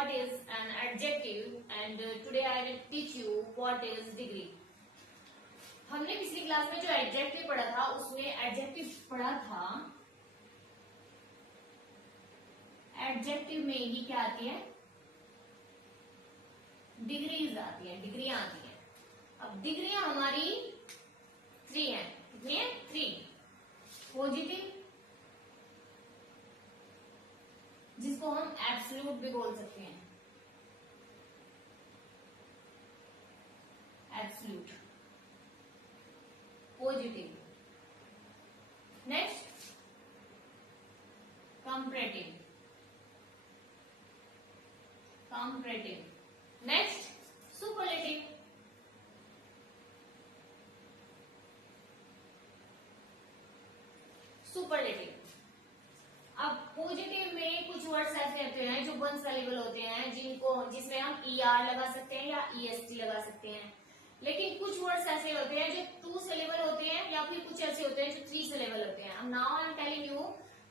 what is an adjective and today I will teach you what is degree. हमने पिछली class में जो adjective पढ़ा था उसमें एडजेक्टिव पढ़ा था, एडजेक्टिव में ही क्या आती है, डिग्रीज आती है, डिग्रियां आती हैं। अब डिग्रियां हमारी 3 हैं, कितनी है 3। पॉजिटिव जिसको हम एब्सोल्यूट भी बोल सकते हैं, absolute positive. Next comparative, comparative. Next superlative, superlative. अब पॉजिटिव में कुछ वर्ड्स ऐसे होते हैं जो 1 सिलेबल होते हैं, जिसमें हम ER लगा सकते हैं या EST लगा सकते हैं। लेकिन कुछ वर्ड्स ऐसे होते हैं जो 2 सिलेबल होते हैं या फिर कुछ ऐसे होते हैं जो 3 सिलेबल होते हैं। अब now I am telling you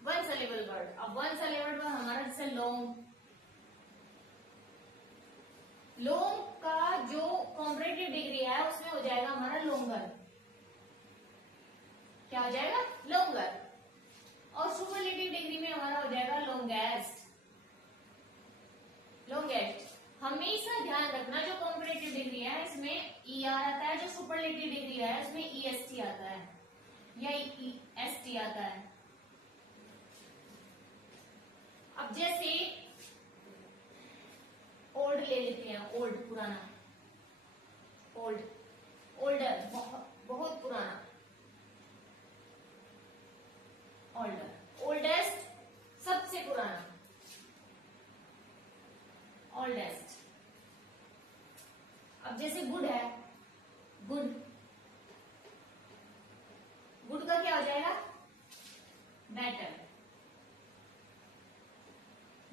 1 syllable word. अब 1 सिलेबल वर्ड हमारा जैसे लॉन्ग, लॉन्ग का जो कॉम्परेटिव डिग्री है उसमें हो जाएगा हमारा लॉन्गर। क्या हो जाएगा, लॉन्गर। और सुपरलेटिव डिग्री में हमारा हो जाएगा लॉन्गेस्ट, लॉन्गेस्ट। हमेशा ध्यान रखना जो कॉम्परेटिव डिग्री है इसमें ER आता है, जो सुपरलेटिव डिग्री है उसमें EST आता है या EST आता है। अब जैसे ओल्ड ले लेते हैं, ओल्ड पुराना, ओल्ड, ओल्डर बहुत पुराना, ओल्डर, ओल्डेस्ट सबसे पुराना, ओल्डेस्ट। अब जैसे गुड है, गुड, गुड का क्या हो जाएगा, बेटर,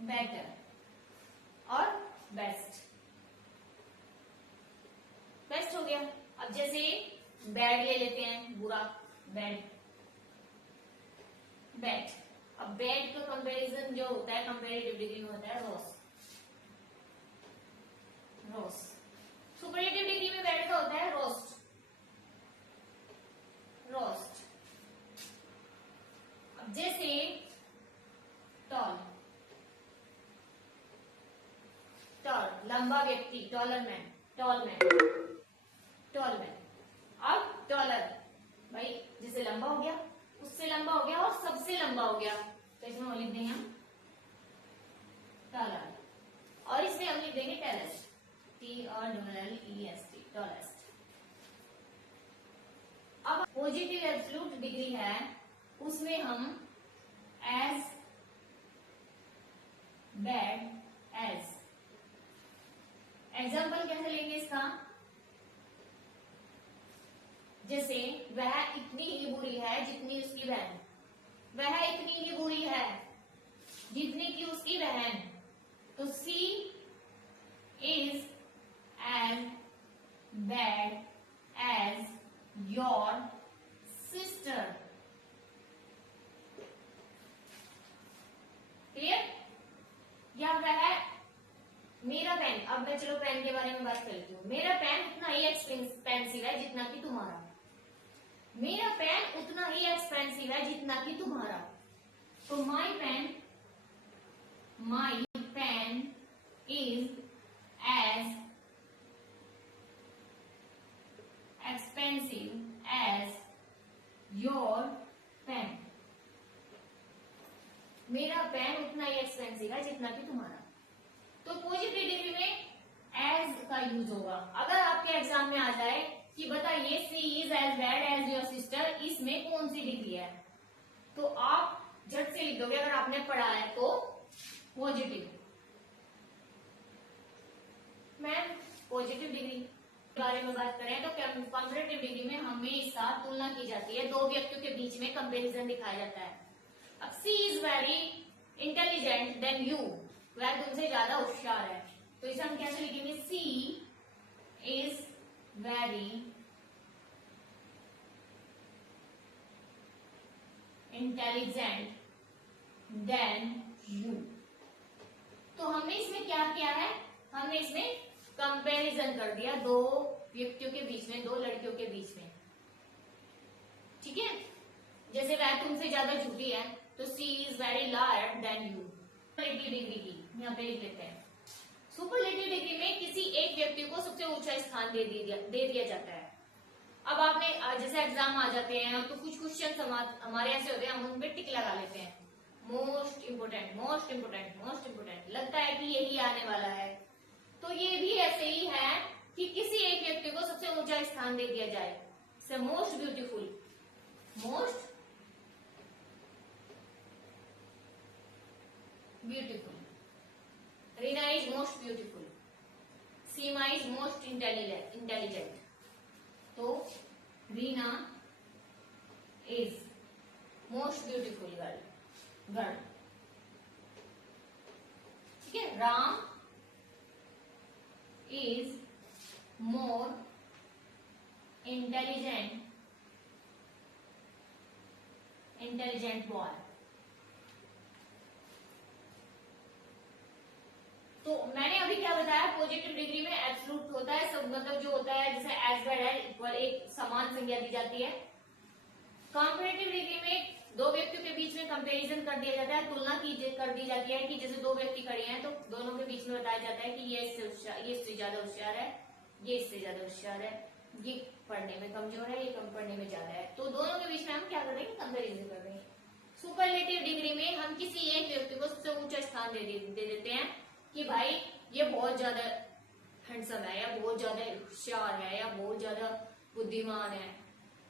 बेटर। और बेस्ट, बेस्ट हो गया। अब जैसे बैड ले लेते हैं, बुरा, बैड, बैड। अब बैड का कंपैरिजन जो होता है कंपैरेटिव डिग्री में होता है रोस, रोस। सुपरलेटिव डिग्री में बैड का होता है रोस्ट, रोस्ट। अब जैसे टॉल, टॉल लंबा व्यक्ति, taller man, tall man, tall man. अब टॉलर भाई जिसे लंबा हो गया, उससे लंबा हो गया और सबसे लंबा हो गया, तो इसमें हम लिख देंगे हम टॉलर। और इसमें हम लिख देंगे टेलेस्ट, TOLLEST, टॉलेस्ट। अब पॉजिटिव एब्सोल्यूट डिग्री है, उसमें हम एज, बैड, एज। एग्जाम्पल कैसे लेंगे इसका, जैसे वह इतनी ही बुरी है जितनी उसकी बहन, वह इतनी ही बुरी है जितनी की उसकी बहन, तो she is as bad as your sister. Clear? या वह, मेरा पेन, अब मैं चलो पेन के बारे में बात करती हूँ। मेरा पेन उतना ही एक्सपेंसिव है जितना कि तुम्हारा, मेरा पेन उतना ही एक्सपेंसिव है जितना कि तुम्हारा। तो my pen is as expensive as your pen. मेरा पेन उतना ही एक्सपेंसिव है जितना कि तुम्हारा। तो पॉजिटिव डिग्री में एज का यूज होगा। अगर आपके एग्जाम में आ जाए कि बताइए she is as bad as your sister, इसमें कौन सी डिग्री है, तो आप झट से लिख दोगे अगर आपने पढ़ा है तो पॉजिटिव। मैम पॉजिटिव डिग्री के बारे में बात करें तो कंपैरेटिव डिग्री में हमेशा तुलना की जाती है, 2 व्यक्तियों के बीच में कंपैरिजन दिखाया जाता है। अब she is very intelligent than you, वह तुमसे ज्यादा होशियार है, तो इसे हम कैसे लिखेंगे, she is very intelligent than you. तो हमने इसमें क्या किया है, हमने इसमें कंपैरिजन कर दिया दो व्यक्तियों के बीच में, दो लड़कियों के बीच में, ठीक है। जैसे वह तुमसे ज्यादा झूठी है तो she is very liar than you. Superlative degree की यहाँ पे लिख लेते हैं। सुपरलेटिव डिग्री में किसी एक व्यक्ति को सबसे ऊंचा स्थान दे दिया जाता है। अब आपने जैसे एग्जाम आ जाते हैं तो कुछ क्वेश्चन हमारे ऐसे होते हैं, हम उन पे टिक लगा लेते हैं, most important most important most important, लगता है कि यही आने वाला है। तो ये भी ऐसे ही है कि किसी एक व्यक्ति को सबसे ऊंचा स्थान दे दिया जाए, से most beautiful, most beautiful, Reena is most beautiful, Seema is most intelligent. तो Reena is most beautiful girl, ठीक है। Ram is more intelligent boy. तो मैंने अभी क्या बताया, पॉजिटिव डिग्री में एब्सोल्यूट होता है सब, मतलब जो होता है जैसे एज वेल एज इक्वल, एक समान संज्ञा दी जाती है। कंपैरेटिव डिग्री में दो व्यक्तियों के बीच में कंपैरिजन कर दिया जाता है, तुलना कर दी जाती है कि जैसे दो व्यक्ति खड़े हैं तो दोनों के बीच में बताया जाता है कि ये इससे ज्यादा होशियार है, ये इससे ज्यादा होशियार है, ये पढ़ने में कमजोर है, ये कम पढ़ने में ज्यादा है। तो दोनों के बीच में हम क्या कर रहे हैं, कंपैरिजन कर रहे हैं। सुपरलेटिव डिग्री में हम किसी एक व्यक्ति को सबसे ऊंचा स्थान दे देते हैं कि भाई ये बहुत ज्यादा हैंडसम है, या बहुत ज्यादा होशियार है, या बहुत ज्यादा बुद्धिमान है,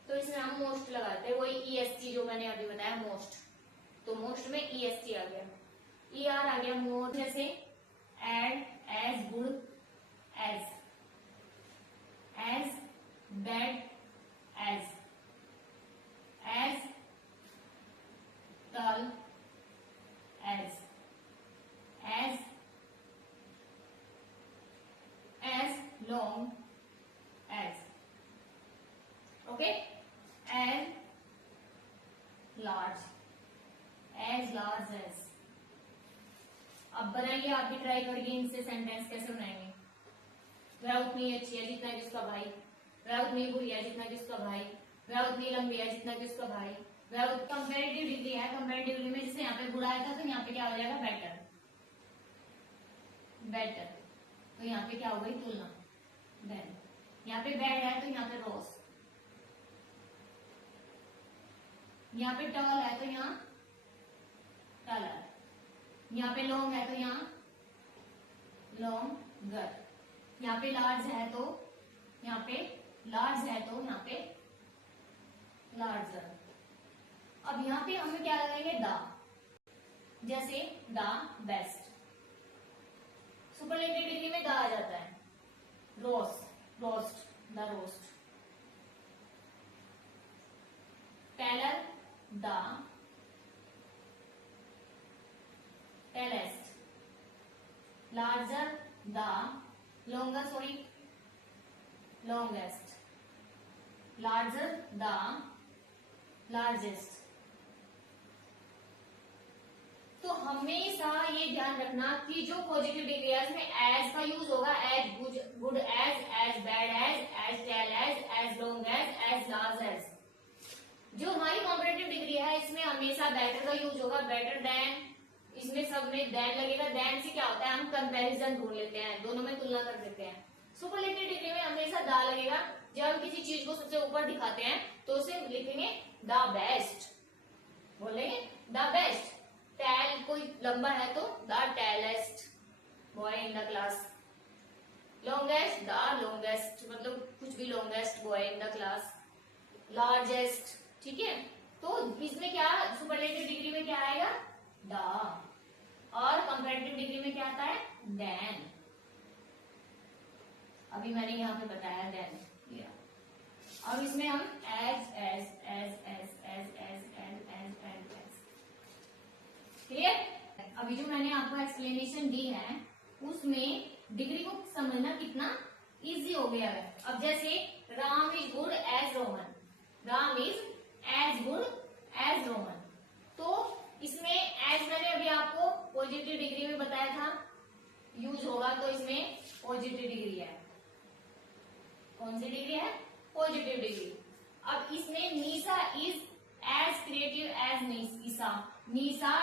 तो इसमें हम मोस्ट लगाते हैं। वही ईएसटी जो मैंने अभी बताया, मोस्ट, तो मोस्ट में ईएसटी आ गया, ईआर आ गया मोर। जैसे as, as, good, as bad, as tall, as long as, okay, as large as। अब बनाइए, आप भी ट्राई करिए, इनसे सेंटेंस कैसे बनाएंगे। वह उतनी अच्छी है जितना कि उसका भाई, वह उतनी बुरी है जितना कि उसका भाई, वह उतनी लंबी है जितना कि उसका भाई। वह कंपैरेटिव डिग्री है, कंपैरेटिव डिग्री में जैसे यहाँ पे बुरा आया था तो यहाँ पे क्या हो जाएगा, बेटर, तो यहाँ पे क्या हो गई, तुलना। देन यहाँ पे बैड है तो यहाँ पे रोज, यहाँ पे टॉल है तो यहाँ टलर, यहाँ पे लॉन्ग है तो यहाँ लॉन्गर, यहाँ पे लार्ज है तो यहाँ पे लार्जर। अब यहाँ पे हमें क्या लगाएंगे, द, जैसे द बेस्ट। सुपरलेटिव डिग्री में द आ जाता है, roast, the roast, taller, the tallest, larger, the longer, longest, larger, the largest. तो हमेशा ये ध्यान रखना कि जो पॉजिटिव डिग्री है उसमें एज का यूज होगा, as good as bad as tall as long as large as. जो हमारी कॉम्पिटेटिव डिग्री है इसमें हमेशा बेटर का यूज होगा, बेटर देन, इसमें सब में देन लगेगा। देन से क्या होता है, हम कंपैरिजन ढूंढ लेते हैं, दोनों में तुलना कर देते हैं। सुपरलेटिव डिग्री में हमेशा दा लगेगा, जब हम किसी चीज को सबसे ऊपर दिखाते हैं तो उसे लिखेंगे द बेस्ट, बोलेंगे द बेस्ट। टेल कोई लंबा है तो the tallest boy in the class, longest the longest, मतलब कुछ भी longest boy in the class, largest, ठीक है। तो इसमें क्या, सुपरलेटिव डिग्री में क्या आएगा, द, और कंपैरेटिव डिग्री में क्या आता है, देन। अभी मैंने यहाँ पे बताया देन। अब इसमें हम एज क्लियर। अभी जो मैंने आपको एक्सप्लेनेशन दी है उसमें डिग्री को समझना कितना इजी हो गया है। अब जैसे Ram is good as Roman, Ram is as good as Roman, तो इसमें एज मैंने अभी आपको पॉजिटिव डिग्री में बताया था यूज होगा तो इसमें पॉजिटिव डिग्री है। कौन सी डिग्री है? Positive degree. अब इसमें Nisha is as creative as Isha. Nisha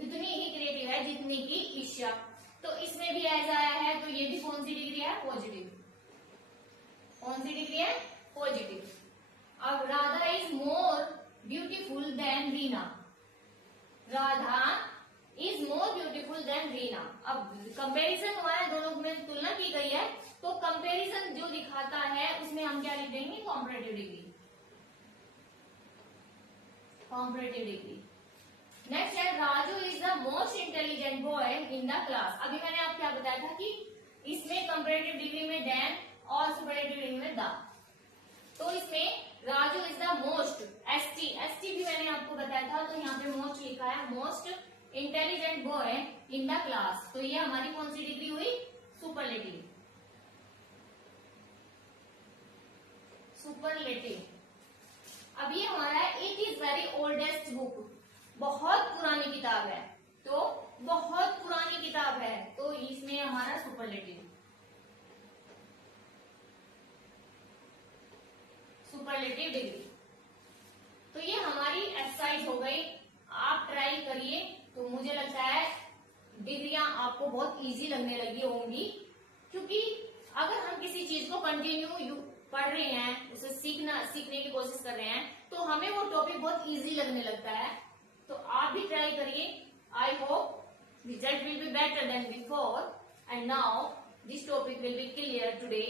इतनी ही क्रिएटिव है जितनी की ईशा। तो इसमें भी एज आया है, तो ये भी कौन सी डिग्री है? पॉजिटिव। कौन सी डिग्री है? पॉजिटिव। अब Radha is more beautiful then Reena. Radha is more beautiful then Reena. अब कंपैरिजन हुआ है, दोनों में तुलना की गई है, तो कंपैरिजन जो दिखाता है उसमें हम क्या लिख देंगे? Comparative degree. Comparative degree. Next है Raju is the most intelligent boy in the class. अभी मैंने आपको क्या बताया था कि इसमें कंपैरेटिव डिग्री में देन और सुपरलेटिव डिग्री में द। तो इसमें Raju is the most, ST भी मैंने आपको बताया था, तो यहाँ पे मोस्ट लिखा है, most intelligent boy in the class. तो ये हमारी कौन सी डिग्री हुई? सुपरलेटिव। सुपरलेटिव। अब ये हमारा it is very oldest book. बहुत पुरानी किताब है, तो बहुत पुरानी किताब है, तो इसमें हमारा सुपरलेटिव। Superlative degree. तो ये हमारी एक्सरसाइज हो गई। आप ट्राई करिए, तो मुझे लगता है डिग्रियां आपको बहुत इजी लगने लगी होंगी, क्योंकि अगर हम किसी चीज को कंटिन्यू पढ़ रहे हैं, उसे सीखने की कोशिश कर रहे हैं, तो हमें वो टॉपिक बहुत इजी लगने लगता है। तो आप भी ट्राई करिए। I hope result will be better than before, and now this topic will be clear today.